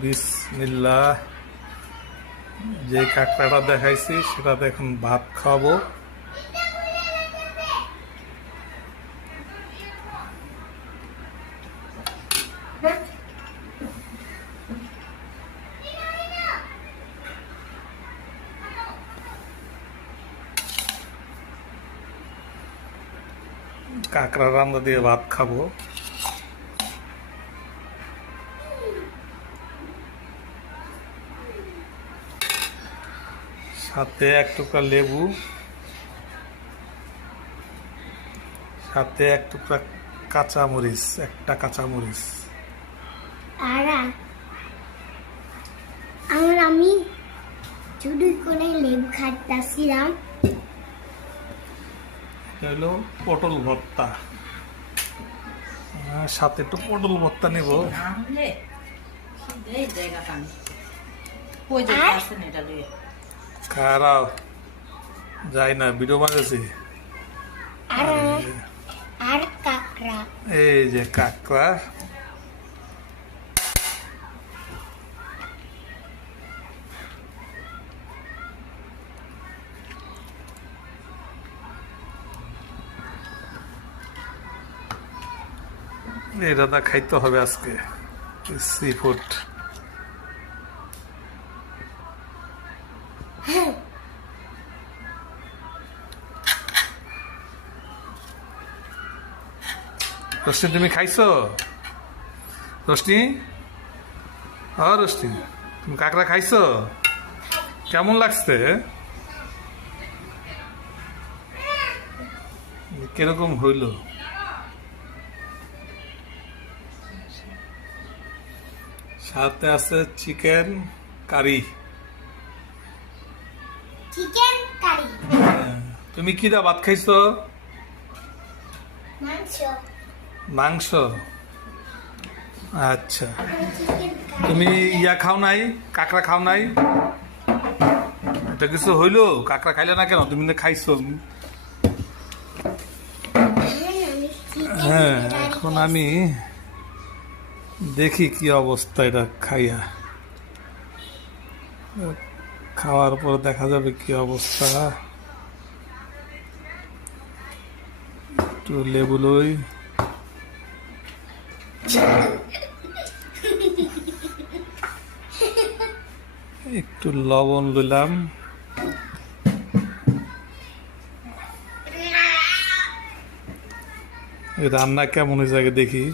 বিসমিল্লাহ। যে কাঁকড়াটা দেখাইছি সেটাতে এখন ভাত খাবো। কাঁকড়া রান্না দিয়ে ভাত খাবো। সাথে এক টুকরা লেবু, সাথে এক টুকরা কাঁচামরিচ, একটা কাঁচামরিচ। আর আমি চুরি করে লেবু খাইতেছিলাম। এটা হলো পটল ভর্তা। সাথে একটু পটল ভর্তা নেব। খারাপ যাই না, ভিডিও বানাচ্ছি। আর কাঁকড়া, এই যে কাঁকড়া। এটা দা খাইতে হবে আজকে, সি ফুড। রোশনি তুমি খাইছো? রোশনি, হ্যাঁ রোশনি, তুমি কাঁকড়া খাইছো? কেমন লাগছে? কিরকম হইল? সাথে আছে চিকেন কারি। Chicken curry. তুমি কি দা ভাত খাইছো? মাংস। মাংস, আচ্ছা। তুমি ইয়া খাও নাই, কাঁকড়া খাও নাই? এটা কিছু হইলো? কাঁকড়া খাইলে না কেন? তুমি না খাইছো। হ্যাঁ, এখন আমি দেখি কি অবস্থা এটা খাইয়া। খাওয়ার পর দেখা যাবে কি অবস্থা। একটু লেবু লই, একটু লবণ লইলাম, রান্না কেমন হয়েছে আগে দেখি।